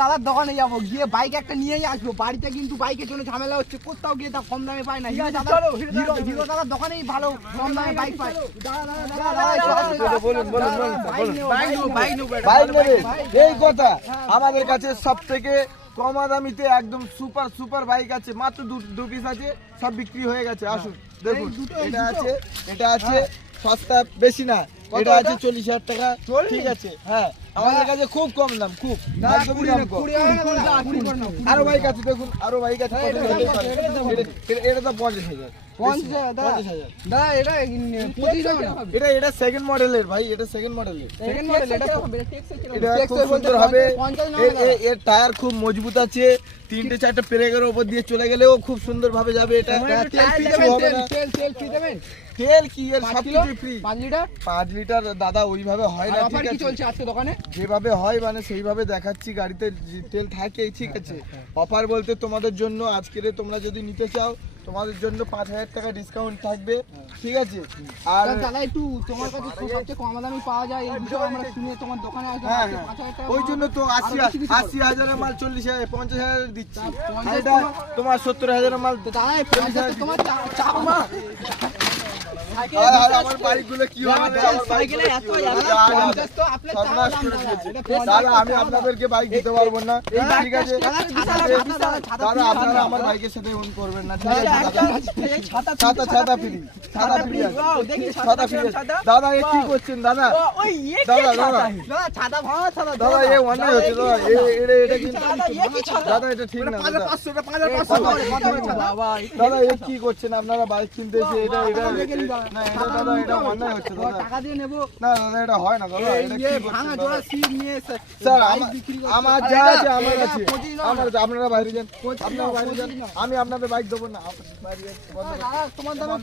দাদার দোকানে যাবো, গিয়ে বাইক একটা নিয়েই আসবো। বাড়িতে কিন্তু বাইকের জন্য ঝামেলা হচ্ছে, কোথাও গিয়ে তা কম দামে পাই না। হিরো দাদার দোকানেই ভালো কম দামে বাইক পাই। এই কথা আমাদের কাছে সব থেকে কম দামিতে একদম সুপার সুপার বাইক আছে, মাত্র দু পিস আছে, সব বিক্রি হয়ে গেছে। আসুন দেখুন, এটা আছে সস্তা, বেশি না, এটা আছে 40,000 টাকা। ঠিক আছে, হ্যাঁ আমাদের কাছে খুব কম দাম, খুব একদমই দাম কম। আরো বাইক আছে দেখুন, আরো বাইক আছে। এটা তো 50,000। এটা সেকেন্ড মডেলের ভাই, এটা সেকেন্ড মডেলের। এটা খুব সুন্দর হবে, এর টায়ার খুব মজবুত আছে, 3-4টা ব্রেকের উপর দিয়ে চলে গেলেও খুব সুন্দর ভাবে যাবে। এটা তেল কি এর সবকিছু ফ্রি। 5 লিটার দাদা ওইভাবে হয় না, ঠিক আছে? চলছে আজকে দোকানে যেভাবে হয় মানে সেইভাবে দেখাচ্ছি, গাড়িতে তেল থাকে, ঠিক আছে? অফার বলতে তোমাদের জন্য আজকে তোমরা যদি নিতে চাও, তোমাদের জন্য 5,000 টাকা ডিসকাউন্ট থাকবে, ঠিক আছে? আর দাদা একটু তোমার কাছে সবচেয়ে কম দামে পাওয়া যায়, এই বিষয়ে আমরা শুনে তোমার দোকানে আসলাম। হ্যাঁ, 5,000 টাকা ওই জন্য তো 80,000 এর মাল 40,000 50,000 দিচ্ছি। এটা তোমার 70,000 এর মাল দাদা 50,000 তোমার চাও মা। আমার বাইকগুলো কি হবে? সাইকেলে এত তো আপনি দাদা আমি আপনাদেরকে বাইক দিতে পারবো না, ঠিক আছে? দাদা আপনারা আমার বাইকের সাথে ওন করবেন না, ঠিক আছে? ছাতা ফ্রি, ছাতা ফ্রি আছে, ছাতা ফ্রি। দাদা এ কি করছেন দাদা? দাদা এ অন্যায় হচ্ছে দাদা, এটা কিন্তু দাদা এটা ঠিক না দাদা। দাদা এ কি করছেন আপনারা? বাইক কিনতে এসে এটা না, এটা দাদা এটা অন্যায় হচ্ছে দাদা। টাকা দিয়ে নেব না দাদা এটা হয় না দাদা, এটা কি ভাঙা করছেন জোড়া দাদা? সিট নিয়ে স্যার আমার যা আছে আমার আছে, আপনারা বাইরে যান, আপনারা বাইরে যান, আমি আপনাদের বাইক দেবো না। তোমার দাদা